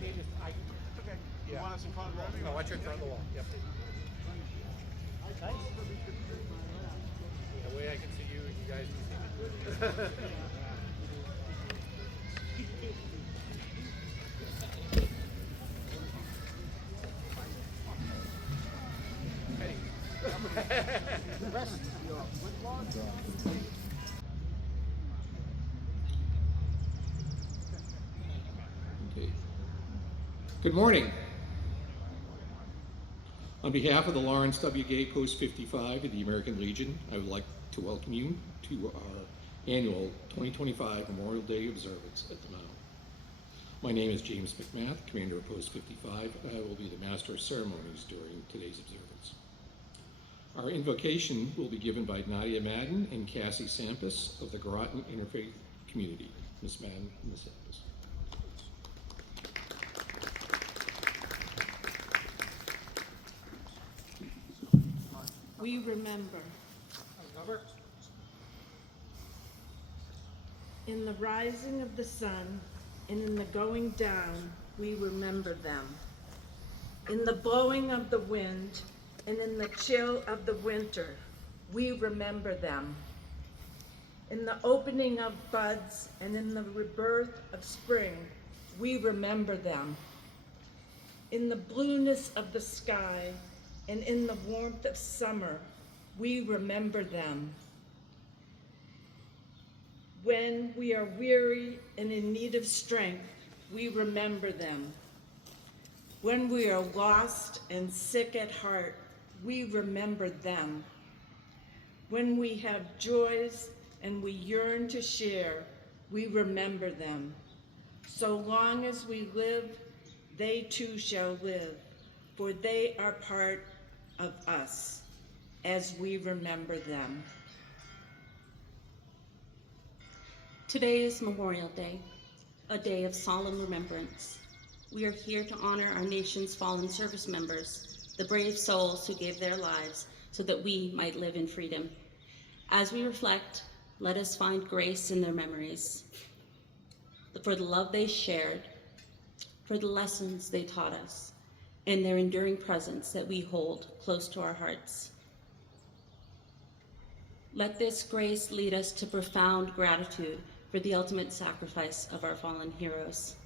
need to, okay. You Yeah. want us in front of the wall? No, I want you in front of the wall. Yep. Nice. The way I can see you, you guys can see me. Rest. Okay. Good morning. On behalf of the Lawrence W. Gay Post 55 of the American Legion, I would like to welcome you to our annual 2025 Memorial Day observance at the Mount. My name is James McMath, Commander of Post 55, and I will be the Master of Ceremonies during today's observance. Our invocation will be given by Nadia Madden and Cassie Sampis of the Groton Interfaith Community. Ms. Madden and Ms. Sampis. We remember. In the rising of the sun and in the going down, we remember them. In the blowing of the wind and in the chill of the winter, we remember them. In the opening of buds and in the rebirth of spring, we remember them. In the blueness of the sky and in the warmth of summer, we remember them. When we are weary and in need of strength, we remember them. When we are lost and sick at heart, we remember them. When we have joys and we yearn to share, we remember them. So long as we live, they too shall live, for they are part of us as we remember them. Today is Memorial Day, a day of solemn remembrance. We are here to honor our nation's fallen service members, the brave souls who gave their lives so that we might live in freedom. As we reflect, let us find grace in their memories, for the love they shared, for the lessons they taught us, and their enduring presence that we hold close to our hearts. Let this grace lead us to profound gratitude for the ultimate sacrifice of our fallen heroes.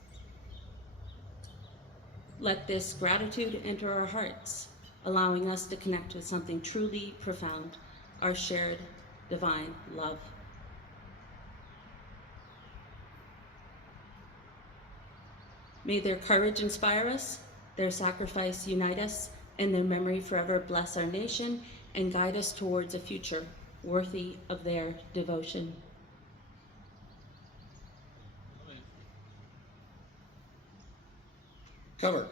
Let this gratitude enter our hearts, allowing us to connect with something truly profound, our shared divine love. May their courage inspire us, their sacrifice unite us, and their memory forever bless our nation and guide us towards a future worthy of their devotion. Cover.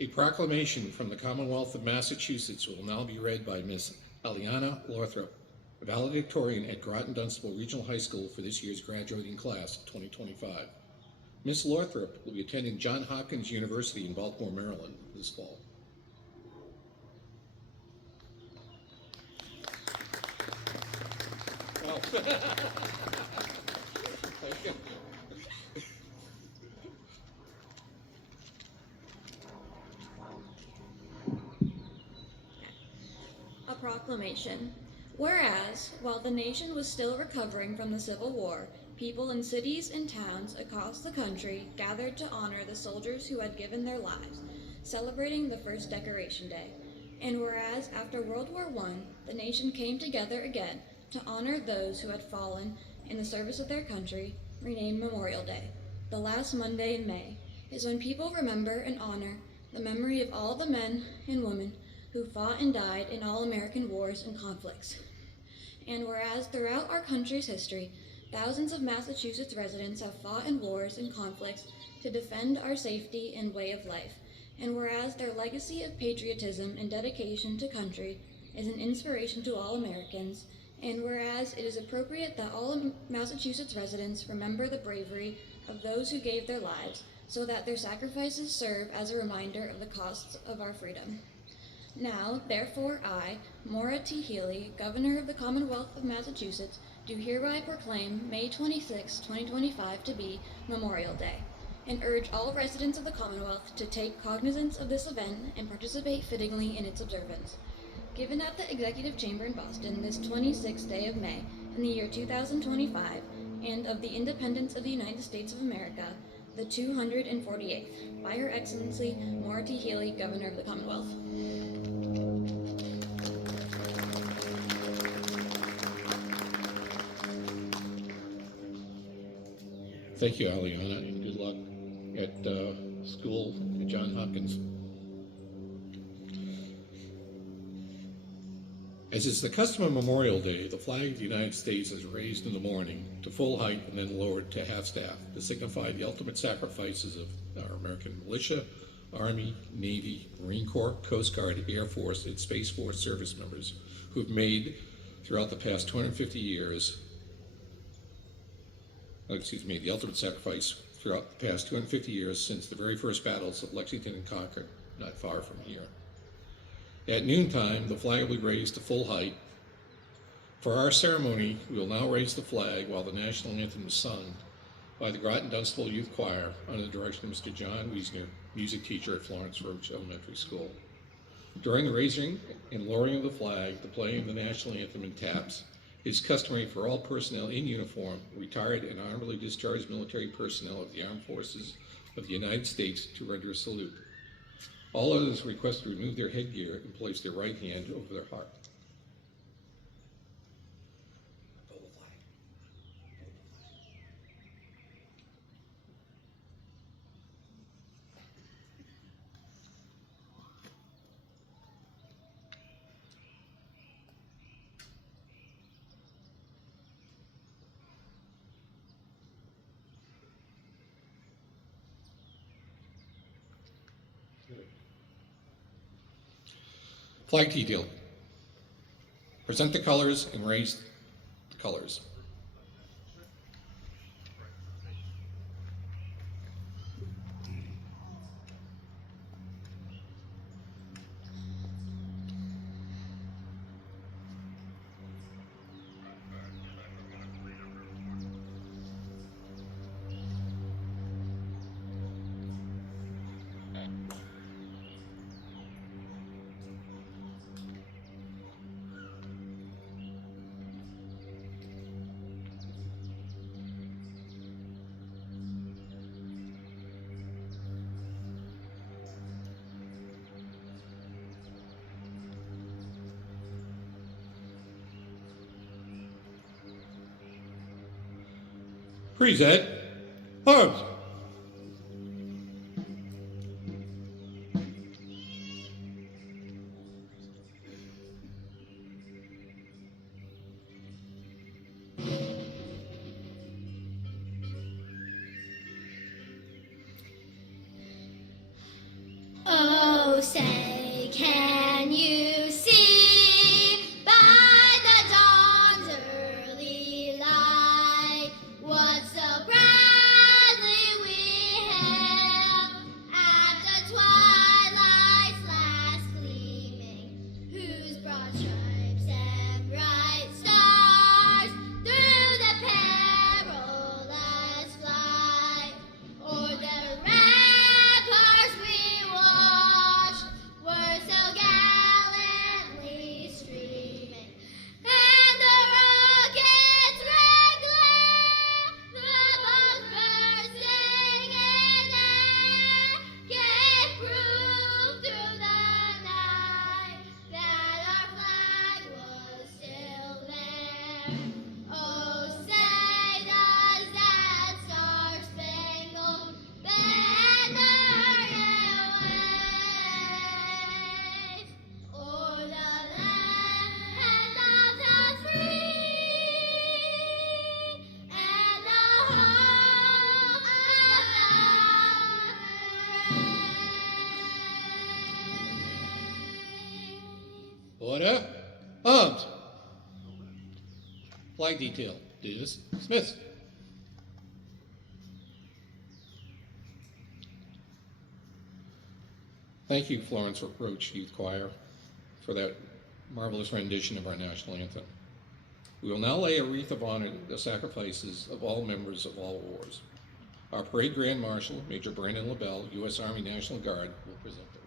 A proclamation from the Commonwealth of Massachusetts will now be read by Ms. Aliana Lothrop, valedictorian at Groton Dunstable Regional High School for this year's graduating class of 2025. Ms. Lothrop will be attending Johns Hopkins University in Baltimore, Maryland this fall. Oh. Thank you. A proclamation. Whereas, while the nation was still recovering from the Civil War, people in cities and towns across the country gathered to honor the soldiers who had given their lives, celebrating the first Decoration Day. And whereas, after World War I, the nation came together again to honor those who had fallen in the service of their country, renamed Memorial Day, the last Monday in May, is when people remember and honor the memory of all the men and women who fought and died in all American wars and conflicts. And whereas throughout our country's history, thousands of Massachusetts residents have fought in wars and conflicts to defend our safety and way of life, and whereas their legacy of patriotism and dedication to country is an inspiration to all Americans, and whereas it is appropriate that all Massachusetts residents remember the bravery of those who gave their lives so that their sacrifices serve as a reminder of the costs of our freedom. Now, therefore, I, Maura T. Healy, Governor of the Commonwealth of Massachusetts, do hereby proclaim May 26, 2025 to be Memorial Day, and urge all residents of the Commonwealth to take cognizance of this event and participate fittingly in its observance. Given at the Executive Chamber in Boston this 26th day of May in the year 2025, and of the independence of the United States of America, the 248th, by Her Excellency Maura T. Healy, Governor of the Commonwealth. Thank you, Aliana, and good luck at school at Johns Hopkins. As is the custom of Memorial Day, the flag of the United States is raised in the morning to full height and then lowered to half-staff to signify the ultimate sacrifices of our American militia, Army, Navy, Marine Corps, Coast Guard, Air Force, and Space Force service members who have made throughout the past 250 years, the ultimate sacrifice throughout the past 250 years since the very first battles of Lexington and Concord, not far from here. At noontime, the flag will be raised to full height. For our ceremony, we will now raise the flag while the national anthem is sung by the Groton Dunstable Youth Choir under the direction of Mr. John Wiesner, music teacher at Florence Roach Elementary School. During the raising and lowering of the flag, the playing of the national anthem and taps is customary for all personnel in uniform, retired and honorably discharged military personnel of the Armed Forces of the United States to render a salute. All others request to remove their headgear and place their right hand over their heart. Flag detail. Present the colors and raise the colors. Present. Arms. Oh, say, can you see by the dawn's early light what so proudly we hailed at the twilight's last gleaming, whose broad stripes and bright stars through the perilous flight o'er the ramparts we watched were so gallantly streaming, and the rockets' red glare, the bombs bursting in air, gave proof through the night that our flag was still there. Oh, say does that star-spangled banner yet wave o'er the land of the free and the home of the brave? Order. Arms. Flag detail. Dismissed. Thank you, Florence Roach Youth Choir. for that marvelous rendition of our national anthem. We will now lay a wreath of honor to the sacrifices of all members of all wars. Our Parade Grand Marshal, Major Brandon LaBelle, U.S. Army National Guard, will present the wreath.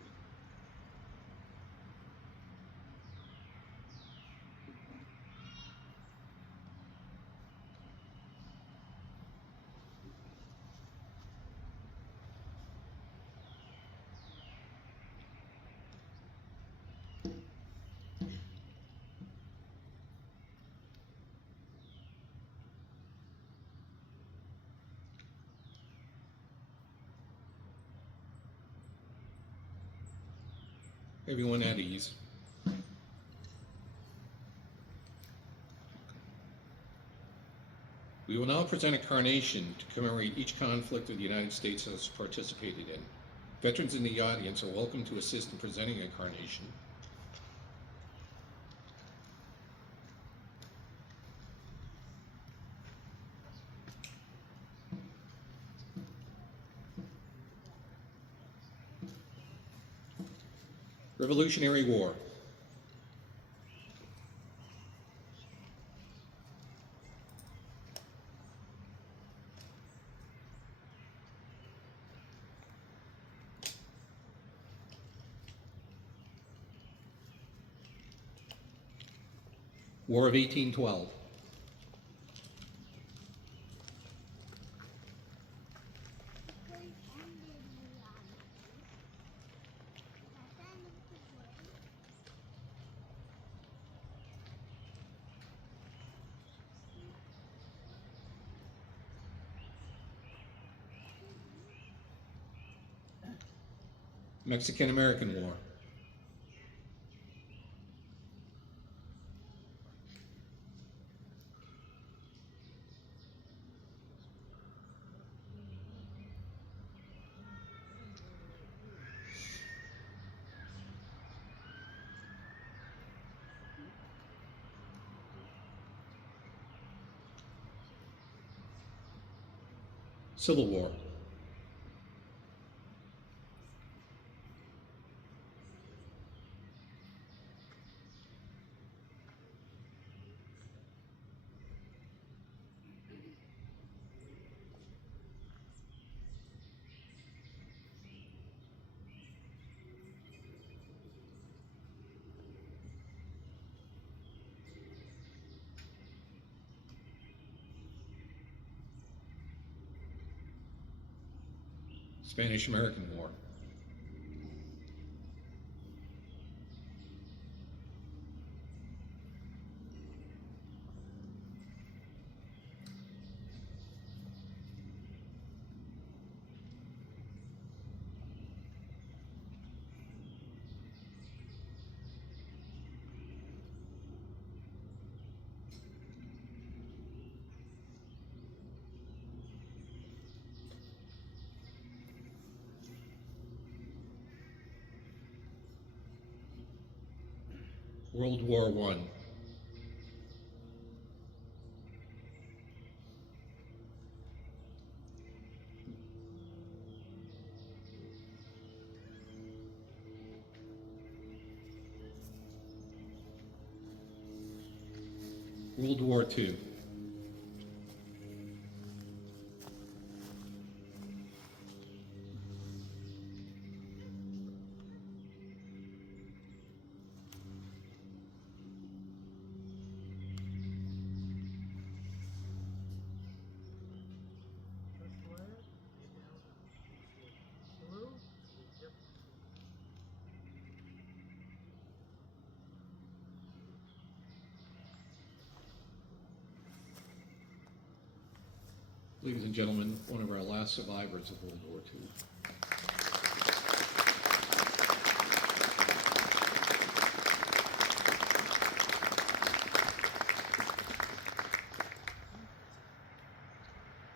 Everyone at ease. We will now present a carnation to commemorate each conflict that the United States has participated in. Veterans in the audience are welcome to assist in presenting a carnation. Revolutionary War. War of 1812. Mexican-American War. Civil War. Spanish-American War. World War I. World War II. Ladies and gentlemen, one of our last survivors of World War II.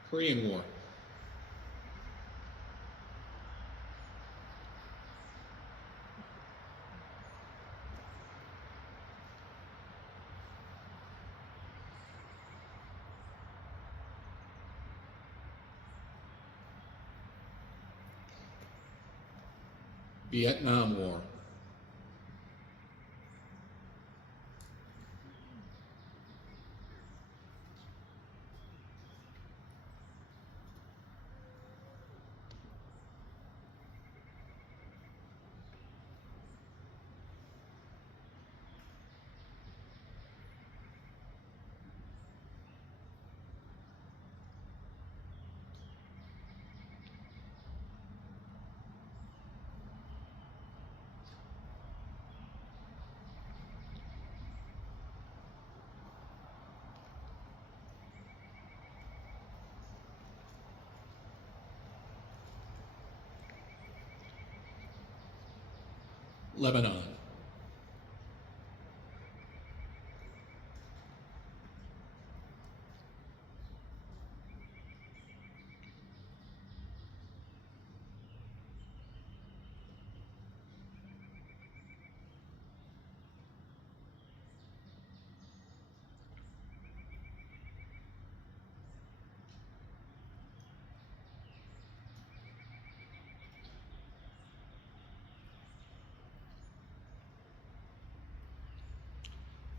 Korean War. Vietnam War. Lebanon,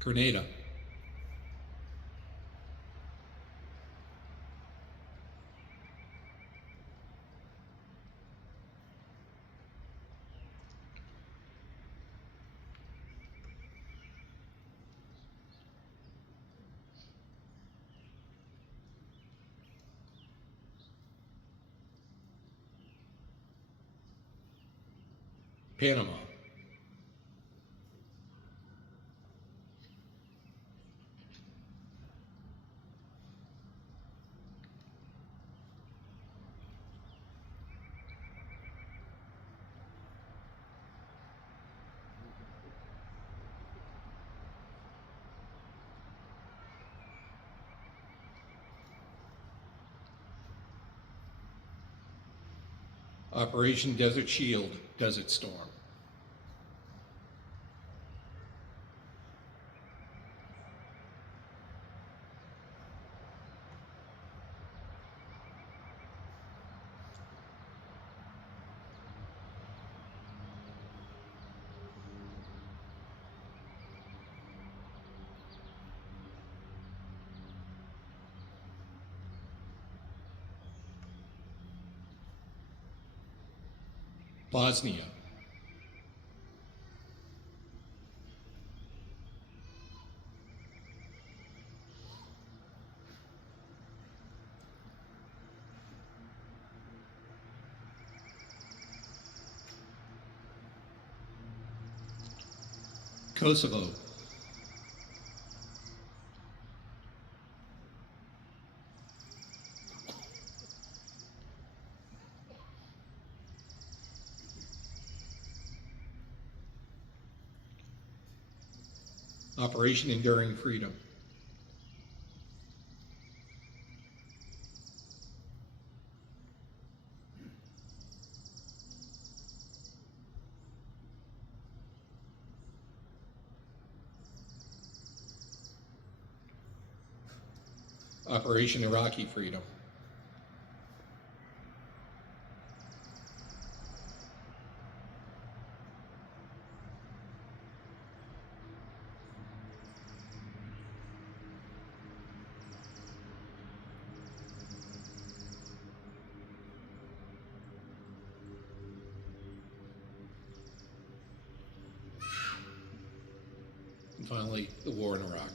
Grenada, Panama, Operation Desert Shield, Desert Storm, Bosnia, Kosovo, Operation Enduring Freedom, Operation Iraqi Freedom, and finally, the war in Iraq.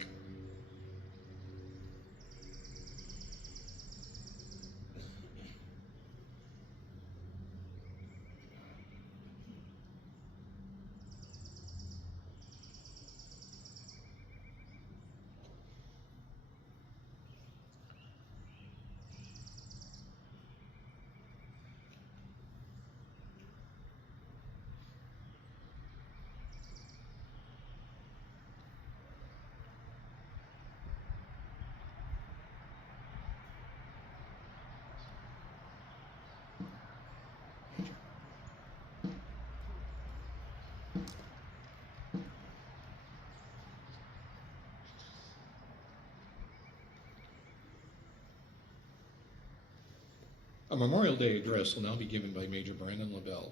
A Memorial Day address will now be given by Major Brandon LaBelle.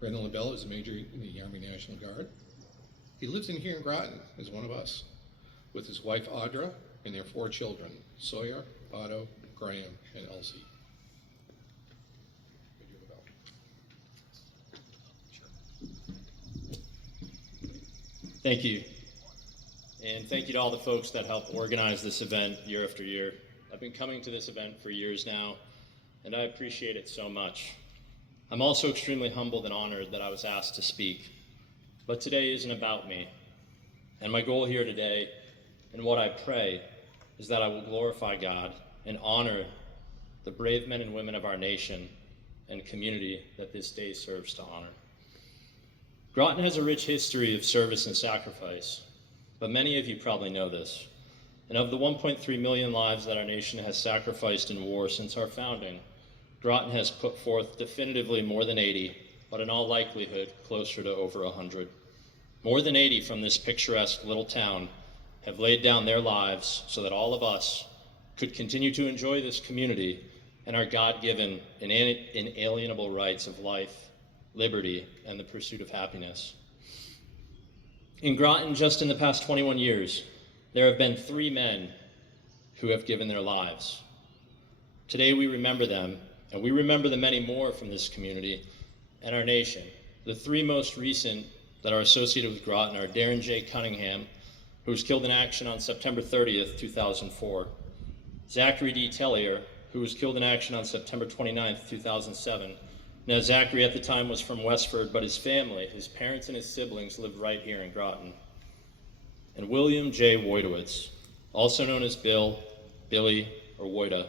Brandon LaBelle is a major in the Army National Guard. He lives in here in Groton as one of us, with his wife Audra and their 4 children, Sawyer, Otto, Graham, and Elsie. Major LaBelle. Thank you. And thank you to all the folks that help organize this event year after year. I've been coming to this event for years now, and I appreciate it so much. I'm also extremely humbled and honored that I was asked to speak. But today isn't about me. And my goal here today, and what I pray, is that I will glorify God and honor the brave men and women of our nation and community that this day serves to honor. Groton has a rich history of service and sacrifice, but many of you probably know this. And of the 1.3 million lives that our nation has sacrificed in war since our founding, Groton has put forth definitively more than 80, but in all likelihood, closer to over 100. More than 80 from this picturesque little town have laid down their lives so that all of us could continue to enjoy this community and our God-given and inalienable rights of life, liberty, and the pursuit of happiness. In Groton, just in the past 21 years, there have been 3 men who have given their lives. Today we remember them, and we remember the many more from this community and our nation. The 3 most recent that are associated with Groton are Darren J. Cunningham, who was killed in action on September 30th, 2004. Zachary D. Tellier, who was killed in action on September 29th, 2007. Now, Zachary at the time was from Westford, but his family, his parents and his siblings, lived right here in Groton. And William J. Wojtowicz, also known as Bill, Billy, or Wojda.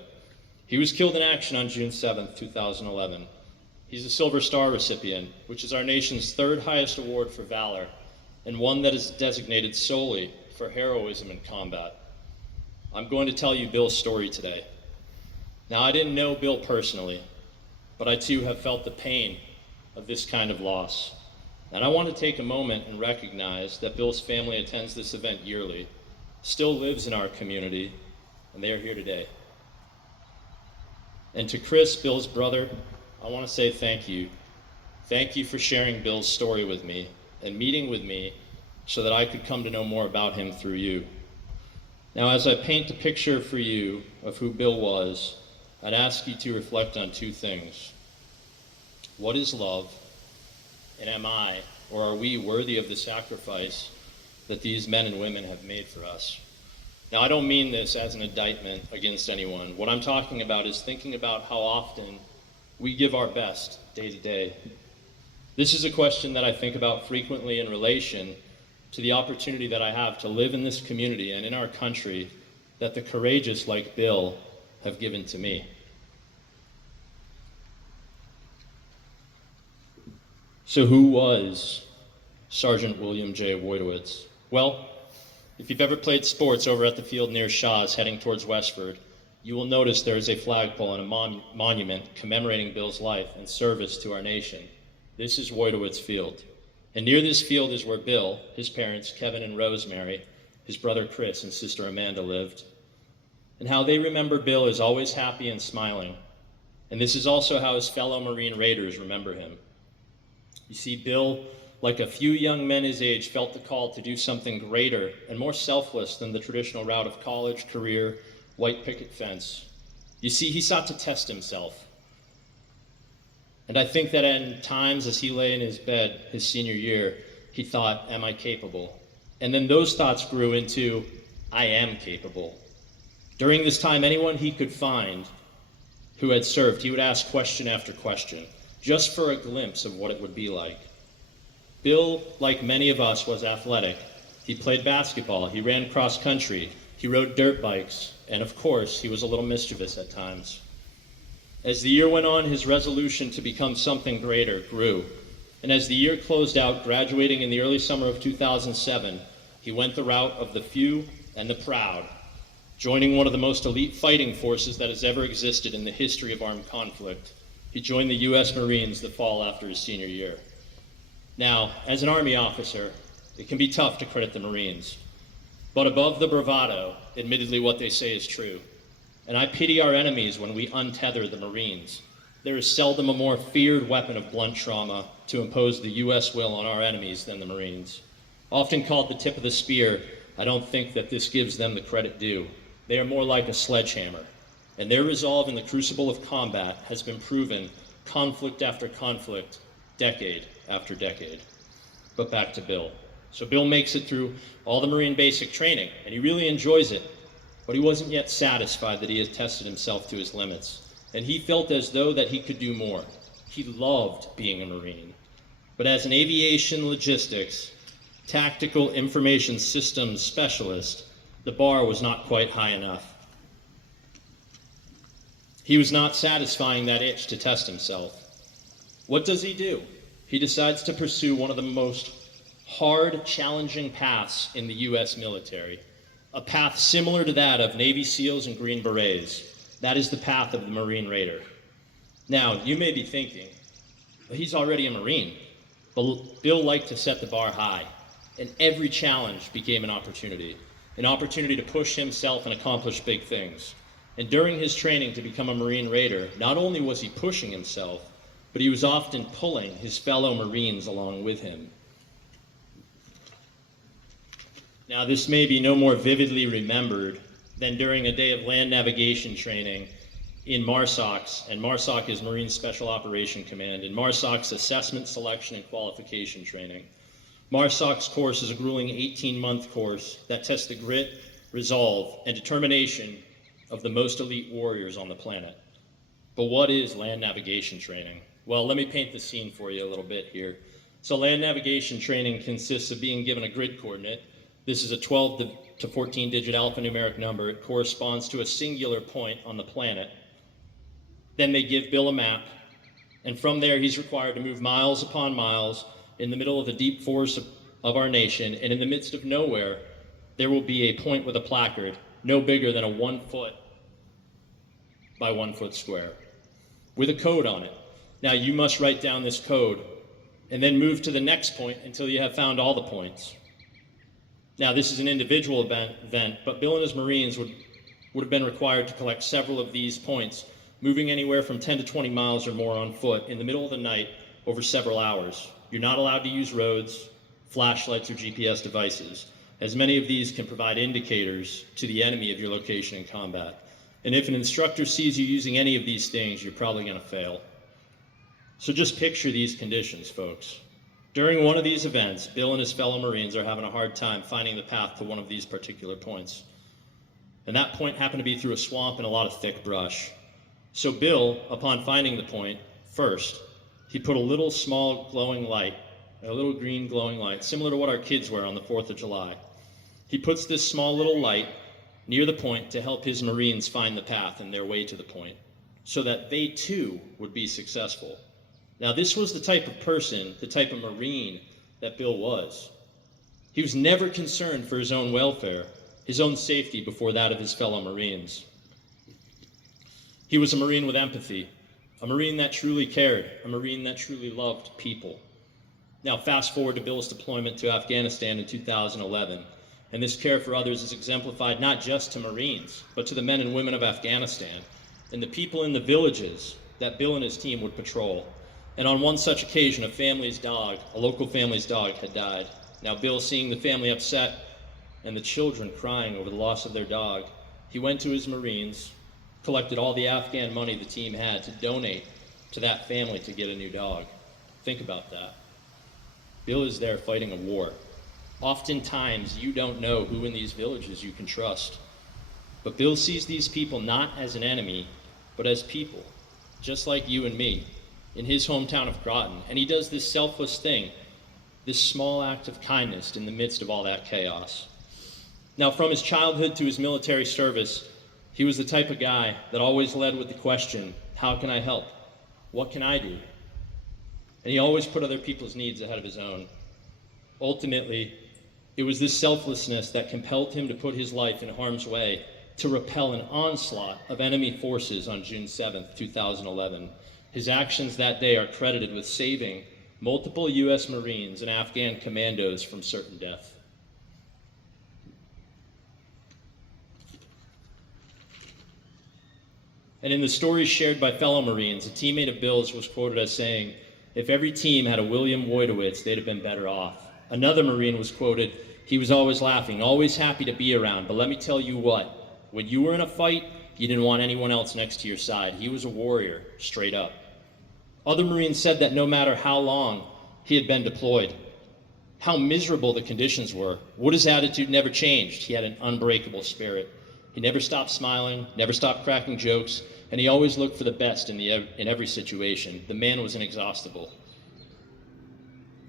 He was killed in action on June 7th, 2011. He's a Silver Star recipient, which is our nation's 3rd highest award for valor, and one that is designated solely for heroism in combat. I'm going to tell you Bill's story today. Now, I didn't know Bill personally, but I too have felt the pain of this kind of loss. And I want to take a moment and recognize that Bill's family attends this event yearly, still lives in our community, and they are here today. And to Chris, Bill's brother, I want to say thank you. Thank you for sharing Bill's story with me and meeting with me so that I could come to know more about him through you. Now, as I paint a picture for you of who Bill was, I'd ask you to reflect on 2 things. What is love? And am I, or are we, worthy of the sacrifice that these men and women have made for us? Now, I don't mean this as an indictment against anyone. What I'm talking about is thinking about how often we give our best day to day. This is a question that I think about frequently in relation to the opportunity that I have to live in this community and in our country that the courageous like Bill have given to me. So who was Sergeant William J. Wojtowicz? Well, if you've ever played sports over at the field near Shaw's heading towards Westford, you will notice there is a flagpole and a monument commemorating Bill's life and service to our nation. This is Wojtowicz Field. And near this field is where Bill, his parents, Kevin and Rosemary, his brother Chris and sister Amanda lived. And how they remember Bill is always happy and smiling. And this is also how his fellow Marine Raiders remember him. You see, Bill, like a few young men his age, felt the call to do something greater and more selfless than the traditional route of college, career, white picket fence. You see, he sought to test himself. And I think that at times as he lay in his bed his senior year, he thought, am I capable? And then those thoughts grew into, I am capable. During this time, anyone he could find who had served, he would ask question after question, just for a glimpse of what it would be like. Bill, like many of us, was athletic. He played basketball, he ran cross country, he rode dirt bikes, and of course, he was a little mischievous at times. As the year went on, his resolution to become something greater grew. And as the year closed out, graduating in the early summer of 2007, he went the route of the few and the proud, joining one of the most elite fighting forces that has ever existed in the history of armed conflict. He joined the U.S. Marines the fall after his senior year. Now, as an Army officer, it can be tough to credit the Marines. But above the bravado, admittedly what they say is true. And I pity our enemies when we untether the Marines. There is seldom a more feared weapon of blunt trauma to impose the U.S. will on our enemies than the Marines. Often called the tip of the spear, I don't think that this gives them the credit due. They are more like a sledgehammer. And their resolve in the crucible of combat has been proven conflict after conflict, decade after decade. But back to Bill. So Bill makes it through all the Marine basic training, and he really enjoys it. But he wasn't yet satisfied that he had tested himself to his limits. And he felt as though that he could do more. He loved being a Marine. But as an aviation logistics, tactical information systems specialist, the bar was not quite high enough. He was not satisfying that itch to test himself. What does he do? he decides to pursue one of the most hard, challenging paths in the U.S. military, a path similar to that of Navy SEALs and Green Berets. That is the path of the Marine Raider. Now, you may be thinking, well, he's already a Marine. But Bill liked to set the bar high, and every challenge became an opportunity to push himself and accomplish big things. And during his training to become a Marine Raider, not only was he pushing himself, but he was often pulling his fellow Marines along with him. Now, this may be no more vividly remembered than during a day of land navigation training in MARSOC's, and MARSOC is Marine Special Operation Command, in MARSOC's Assessment, Selection, and Qualification Training. MARSOC's course is a grueling 18-month course that tests the grit, resolve, and determination of the most elite warriors on the planet. But what is land navigation training? Well, let me paint the scene for you a little bit here. So land navigation training consists of being given a grid coordinate. This is a 12 to 14-digit alphanumeric number. It corresponds to a singular point on the planet. Then they give Bill a map, and from there he's required to move miles upon miles in the middle of the deep forests of our nation, and in the midst of nowhere, there will be a point with a placard no bigger than a 1 foot by 1 foot square, with a code on it. Now you must write down this code, and then move to the next point until you have found all the points. Now this is an individual event, but Bill and his Marines would have been required to collect several of these points, moving anywhere from 10 to 20 miles or more on foot in the middle of the night over several hours. You're not allowed to use roads, flashlights, or GPS devices, as many of these can provide indicators to the enemy of your location in combat. And if an instructor sees you using any of these things, you're probably going to fail. So just picture these conditions, folks. During one of these events, Bill and his fellow Marines are having a hard time finding the path to one of these particular points. And that point happened to be through a swamp and a lot of thick brush. So Bill, upon finding the point, first, he put a little small glowing light, a little green glowing light, similar to what our kids wear on the 4th of July. He puts this small little light near the point to help his Marines find the path and their way to the point, so that they too would be successful. Now this was the type of person, the type of Marine that Bill was. He was never concerned for his own welfare, his own safety before that of his fellow Marines. He was a Marine with empathy, a Marine that truly cared, a Marine that truly loved people. Now fast forward to Bill's deployment to Afghanistan in 2011, and this care for others is exemplified not just to Marines, but to the men and women of Afghanistan and the people in the villages that Bill and his team would patrol. And on one such occasion, a local family's dog had died. Now Bill, seeing the family upset and the children crying over the loss of their dog, he went to his Marines, collected all the Afghan money the team had to donate to that family to get a new dog. Think about that. Bill is there fighting a war. Oftentimes, you don't know who in these villages you can trust. But Bill sees these people not as an enemy, but as people, just like you and me, in his hometown of Groton. And he does this selfless thing, this small act of kindness in the midst of all that chaos. Now, from his childhood to his military service, he was the type of guy that always led with the question, how can I help? What can I do? And he always put other people's needs ahead of his own. Ultimately, it was this selflessness that compelled him to put his life in harm's way to repel an onslaught of enemy forces on June 7th, 2011. His actions that day are credited with saving multiple U.S. Marines and Afghan commandos from certain death. And in the stories shared by fellow Marines, a teammate of Bill's was quoted as saying, "If every team had a William Wojtowicz, they'd have been better off." Another Marine was quoted, "He was always laughing, always happy to be around, but let me tell you what, when you were in a fight, you didn't want anyone else next to your side. He was a warrior, straight up." Other Marines said that no matter how long he had been deployed, how miserable the conditions were, Wood's attitude never changed. He had an unbreakable spirit. He never stopped smiling, never stopped cracking jokes, and he always looked for the best in every situation. The man was inexhaustible.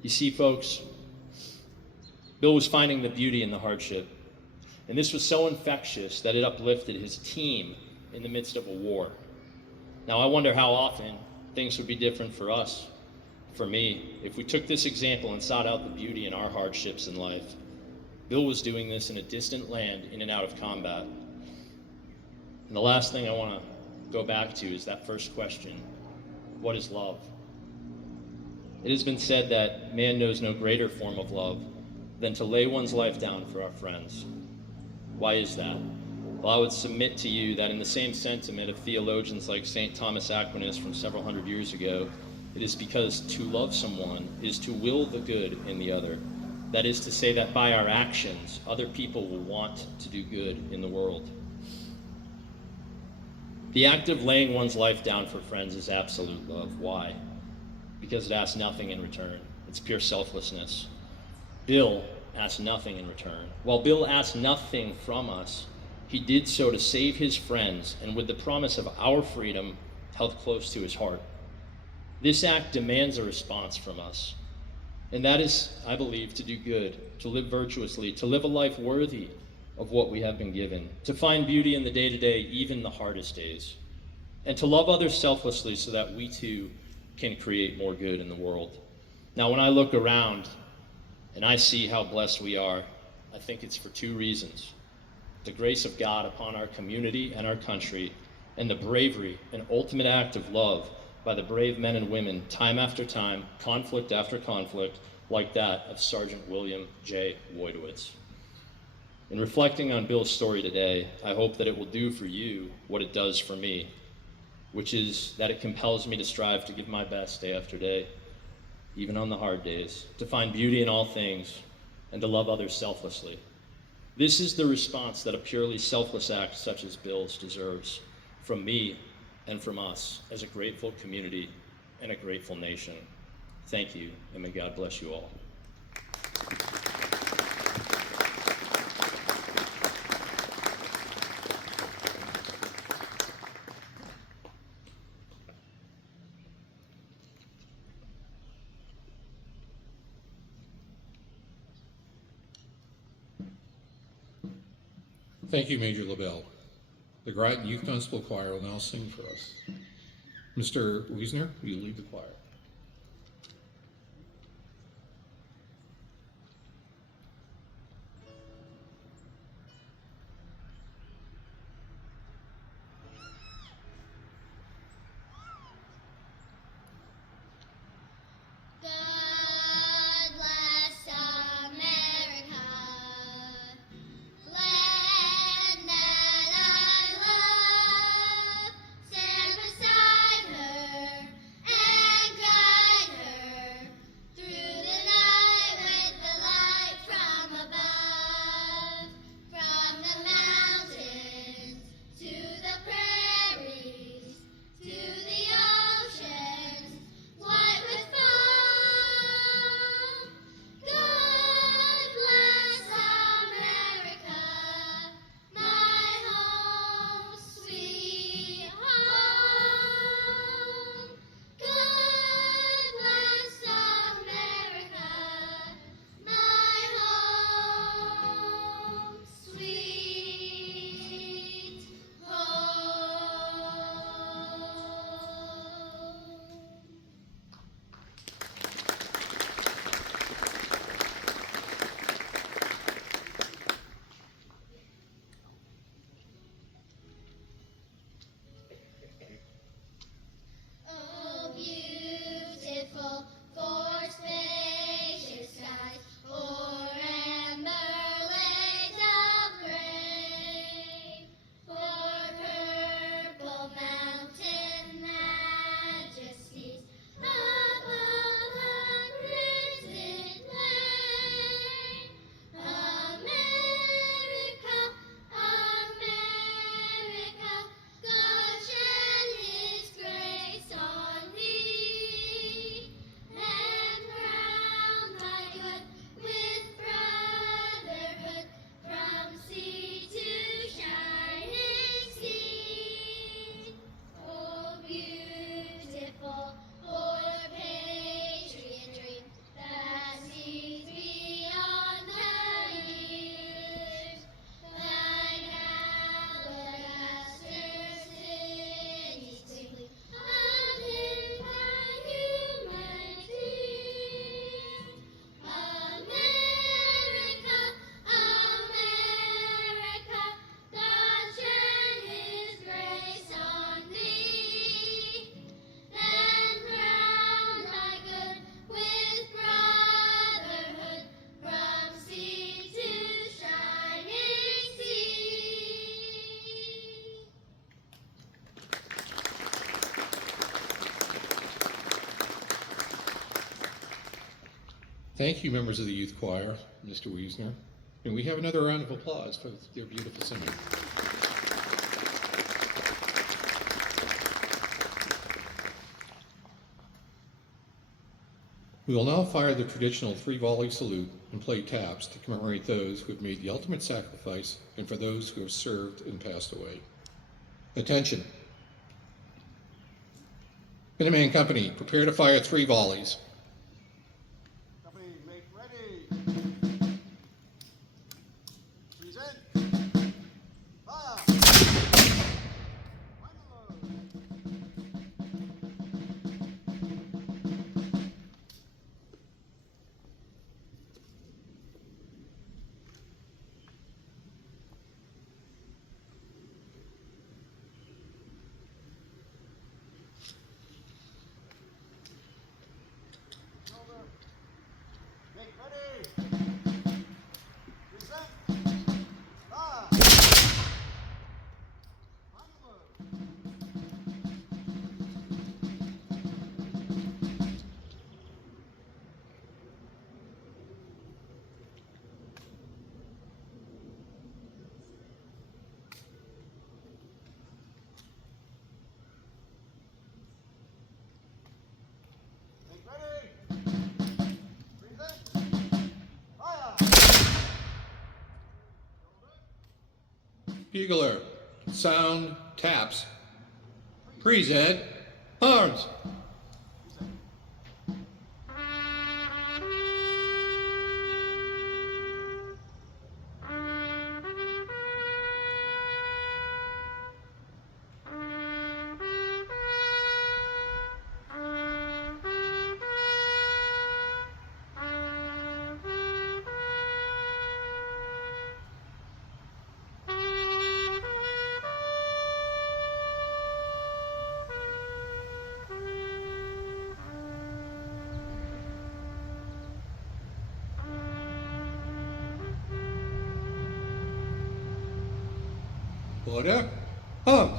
You see, folks, Bill was finding the beauty in the hardship, and this was so infectious that it uplifted his team in the midst of a war. Now, I wonder how often things would be different for us For me, if we took this example and sought out the beauty in our hardships in life, Bill was doing this in a distant land in and out of combat. And the last thing I want to go back to is that first question: what is love? It has been said that man knows no greater form of love than to lay one's life down for our friends. Why is that? Well, I would submit to you that in the same sentiment of theologians like St. Thomas Aquinas from several hundred years ago, it is because to love someone is to will the good in the other. That is to say that by our actions, other people will want to do good in the world. The act of laying one's life down for friends is absolute love. Why? Because it asks nothing in return. It's pure selflessness. Bill asked nothing in return. While Bill asked nothing from us, he did so to save his friends and with the promise of our freedom held close to his heart. This act demands a response from us. And that is, I believe, to do good, to live virtuously, to live a life worthy of what we have been given, to find beauty in the day-to-day, even the hardest days, and to love others selflessly so that we too can create more good in the world. Now, when I look around and I see how blessed we are, I think it's for two reasons: the grace of God upon our community and our country, and the bravery and ultimate act of love by the brave men and women, time after time, conflict after conflict, like that of Sergeant William J. Wojtowicz. In reflecting on Bill's story today, I hope that it will do for you what it does for me, which is that it compels me to strive to give my best day after day, even on the hard days, to find beauty in all things, and to love others selflessly. This is the response that a purely selfless act such as Bill's deserves from me and from us as a grateful community and a grateful nation. Thank you, and may God bless you all. Thank you, Major LaBelle. The Groton Youth Constable Choir will now sing for us. Mr. Wiesner, will you lead the choir? God bless America, land that I love. Stand beside her and Thank you, members of the youth choir, Mr. Wiesner. And we have another round of applause for their beautiful singing. We will now fire the traditional 3-volley salute and play taps to commemorate those who have made the ultimate sacrifice and for those who have served and passed away. Attention. Minuteman Company, prepare to fire 3 volleys. Company, make ready. Present. Fire. Final. Shoulder. Make ready. Present. Fire. Final. Make ready. Present. Fire. Bugler, sound, taps. Present, arms. Order, arms.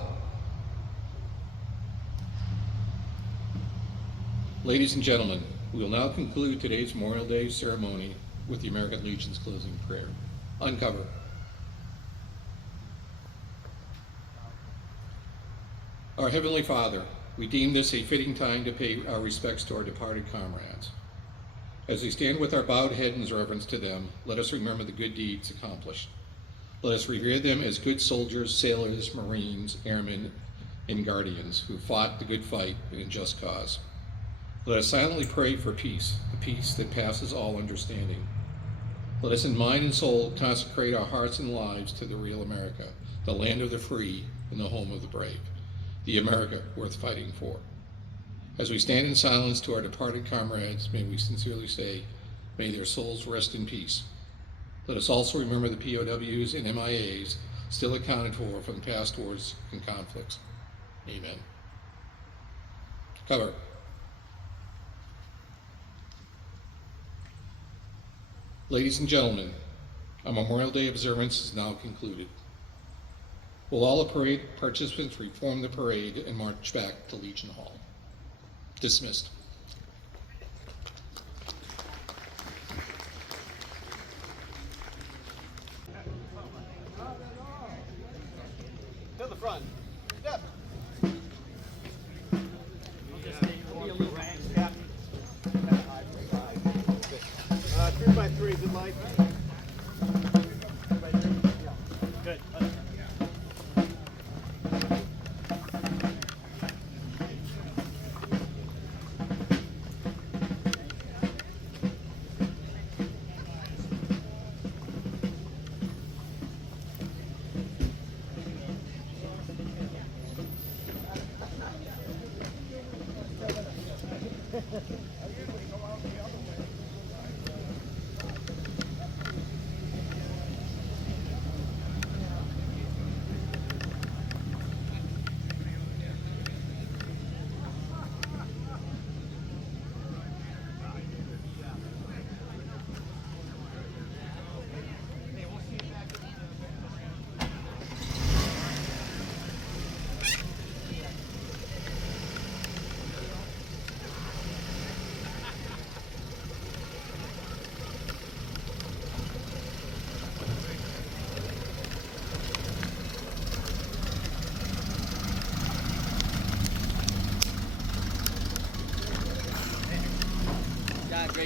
Ladies and gentlemen, we will now conclude today's Memorial Day ceremony with the American Legion's closing prayer. Uncover. Our Heavenly Father, we deem this a fitting time to pay our respects to our departed comrades. As we stand with our bowed head in reverence to them, let us remember the good deeds accomplished. Let us revere them as good soldiers, sailors, Marines, airmen, and guardians who fought the good fight in a just cause. Let us silently pray for peace, the peace that passes all understanding. Let us in mind and soul consecrate our hearts and lives to the real America, the land of the free and the home of the brave, the America worth fighting for. As we stand in silence to our departed comrades, may we sincerely say, may their souls rest in peace. Let us also remember the POWs and MIAs still accounted for from past wars and conflicts. Amen. Cover. Ladies and gentlemen, our Memorial Day observance is now concluded. Will all the parade participants reform the parade and march back to Legion Hall? Dismissed. To the front. Step. Three by three, good light. Good.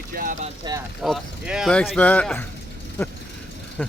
Great job on task. Well, Awesome. Yeah, thanks, nice, Matt. yeah.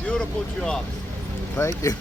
Beautiful job. Thank you.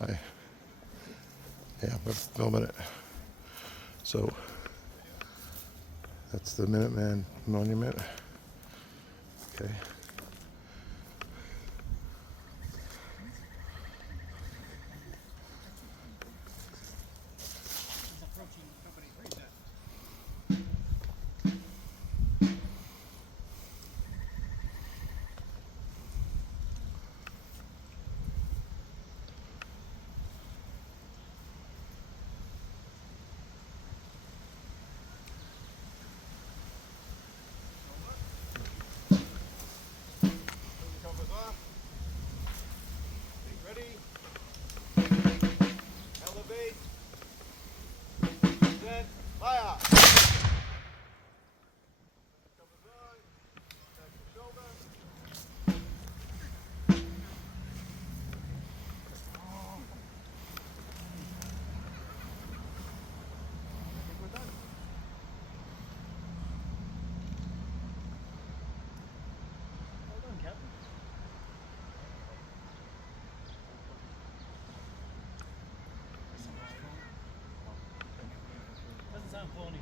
Hi. Yeah, we're filming it. So that's the Minuteman Monument. Okay. Covers off. Ready? Elevate. Set. Fire. Covers on. Back to shoulder. I think we're done. Well done, Captain. Doesn't sound phony.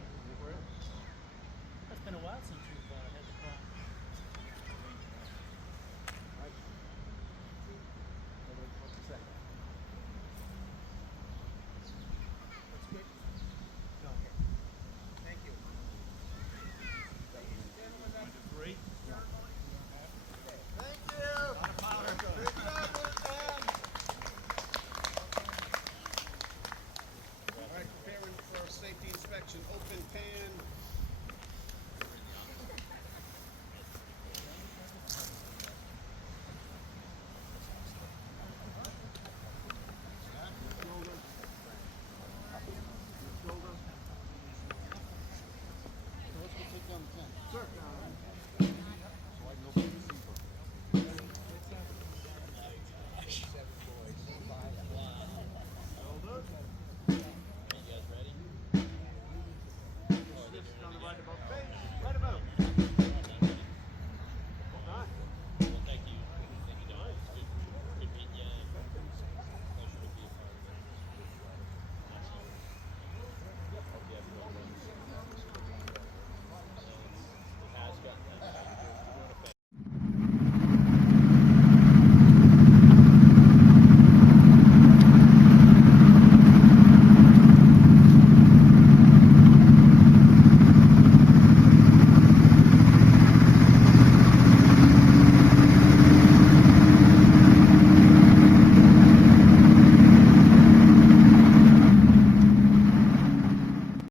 It's been a while since we